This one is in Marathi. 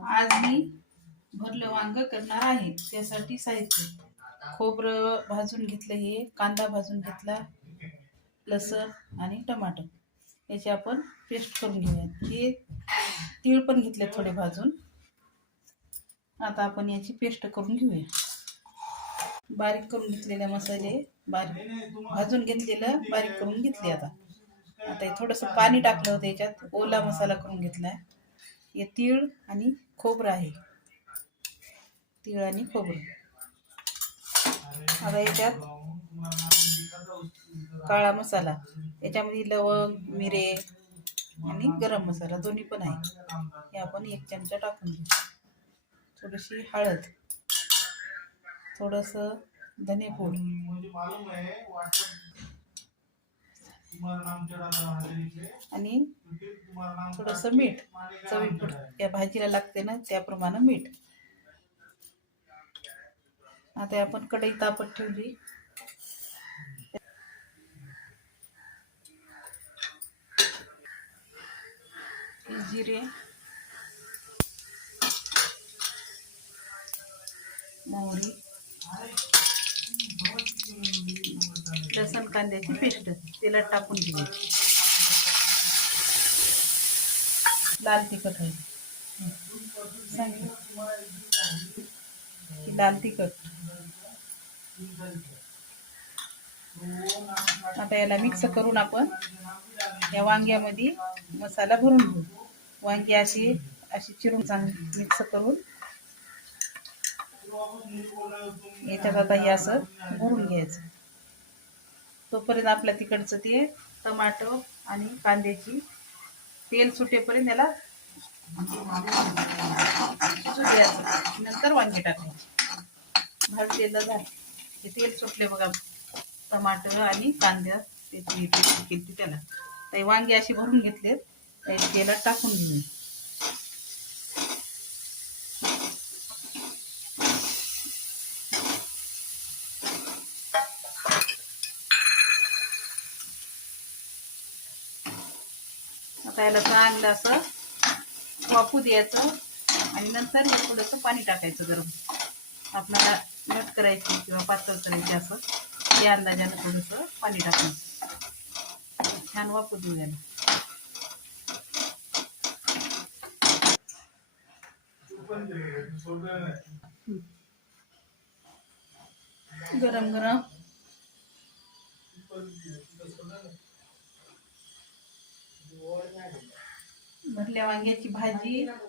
आज मी भरलं वांग करणार आहे. त्यासाठी साहित्य: खोबरं भाजून घेतलं, हे कांदा भाजून घेतला, लसण आणि टमाटर याची आपण पेस्ट करून घेऊया. हे तीळ पण घेतले थोडे भाजून. आता आपण याची पेस्ट करून घेऊया. बारीक करून घेतलेले मसाले बारीक भाजून घेतलेलं बारीक करून घेतले. आता हे थोडंसं पाणी टाकलं होतं, याच्यात ओला मसाला करून घेतलाय. हे तीळ आणि खोबरं आहे. तीळ आणि खोबरं. आता याच्यात काळा मसाला, याच्यामध्ये लवंग, मिरे आणि गरम मसाला दोन्ही पण आहे. हे आपण 1 चमचा टाकून घेऊ. थोडीशी हळद, थोडस धनेपूड आणि थोडस मीठ चवीपुरतं. या भाजीला लागते ना त्याप्रमाणे मीठ. आता आपण कढई तापत ठेवली. जिरे, मोहरी, लसण कांद्याची पेस्ट तेलात टाकून घ्यायची. लाल तिखट आहे, लाल तिखट. आता याला मिक्स करून आपण या वांग्यामध्ये मसाला भरून घेऊ. वांगी अशी चिरून चांगली मिक्स करून याच्यात आता हे असं भरून घ्यायचं. तोपर्यंत आपल्या तिकडचं ते टमाटो आणि कांद्याची तेल सुटेपर्यंत याला शिजू द्यायचं. नंतर वांगी टाकायची. भाजलेलं झालं, हे तेल सुटले बघा. टमाटर आणि कांदा त्याची पेस्ट केली त्याला. तर वांगी अशी भरून घेतले, तेलात टाकून घेऊ. आता याला चांगलं असं वाफू द्यायचं आणि नंतर थोडंसं पाणी टाकायचं गरम. आपल्याला घट करायची किंवा पातळ करायची असं या अंदाजानं थोडंसं पाणी टाकायचं. छान वाफू देऊ याला. गरम गरम भरल्या वांग्याची भाजी